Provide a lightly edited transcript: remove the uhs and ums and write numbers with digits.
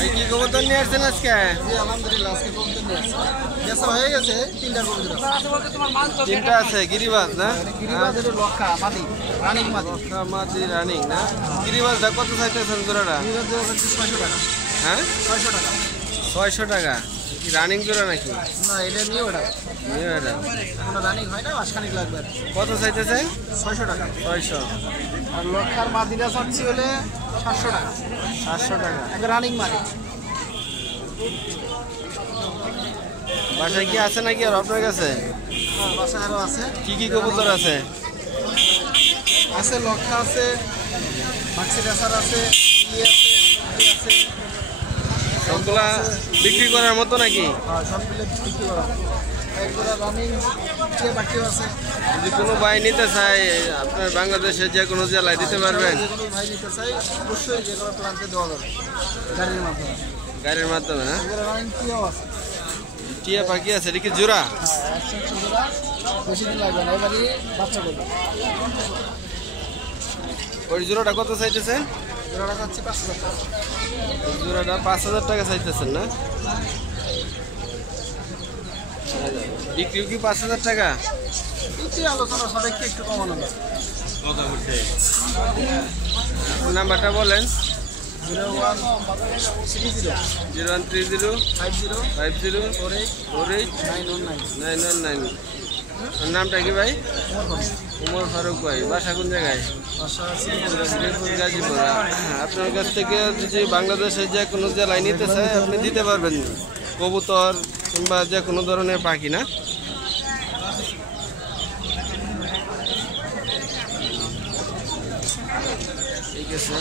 ভাই কি কবুতর নিয়ে আসছেন আজকে? আলহামদুলিল্লাহ আজকে কবুতর নিয়ে আসছে। বেচা হয়ে গেছে, তিনটা কবুতর আছে। তিনটা আছে গিরিবাজ না? গিরিবাজের লক্ষা মাদি, রানিং মাদি। মাদি রানিং না? গিরিবাজটা কত চাইতেছেন জোড়াটা? গিরিবাজ জোড়া হচ্ছে 600 টাকা। হ্যাঁ 600 টাকা। 600 টাকা। কি রানিং জোড়া নাকি? না এটা নিয়ে ওটা নিউ এটা কোনো রানিং হয় না, মাসখানিক লাগবে আর কি। কত চাইতেছেন? 600 টাকা। 600। আর লক্ষার মাদিরা চাচ্ছি হলে 700 টাকা। 700 টাকা। একটা রানিং মাদি। বাসায় কি আছে নাকি আর আপনার কাছে? হ্যাঁ বাসায় আরও আছে। কি কি কবুতর আছে? আছে লক্ষা আছে, মাক্সি রেসার আছে, ই আছে, ই আছে। সবগুলা বিক্রি করার মতো নাকি? হ্যাঁ সবগুলো বিক্রি করা। একগুলো রানিং টিয়া বাকিও আছে। যদি কোনো ভাই নিতে চায় আপনার বাংলাদেশে যে কোনো জেলায় দিতে পারবেন? যে কোনো ভাই নিতে চাই অবশ্যই যে কোনো প্লান্টে দেওয়া যাবে গাড়ির মাধ্যমে। গাড়ির মাধ্যমে না? এগুলো রানিং টিয়াও আছে। টিয়া পাখি আছে, এটা কি জোড়া? হ্যাঁ 100 জোড়া, বেশি দিন লাগবে না, এবারই বাচ্চা করবে। ওই জোড়াটা কত চাইতেছেন? জোড়াটা যাচ্ছে 5000 টাকা। জোড়াটা 5000 টাকা চাইতেছেন না? বিক্রিও কি 5000 টাকা? একটু আলোচনা সবাইকে একটু কমানো যাবে। নাম্বারটা বলেন। 0130 0130 50 50 48 48 919। 919। নামটা কি ভাই? উমর ফারুক ভাই। বাসা কোন জায়গায়? বাসা শ্রীপুর, গাজীপুর। আপনার কাছ থেকে যদি বাংলাদেশের যে কোনো জেলায় নিতে চায় আপনি দিতে পারবেন, কবুতর কিংবা যে কোনো ধরনের পাখি না? ঠিক আছে।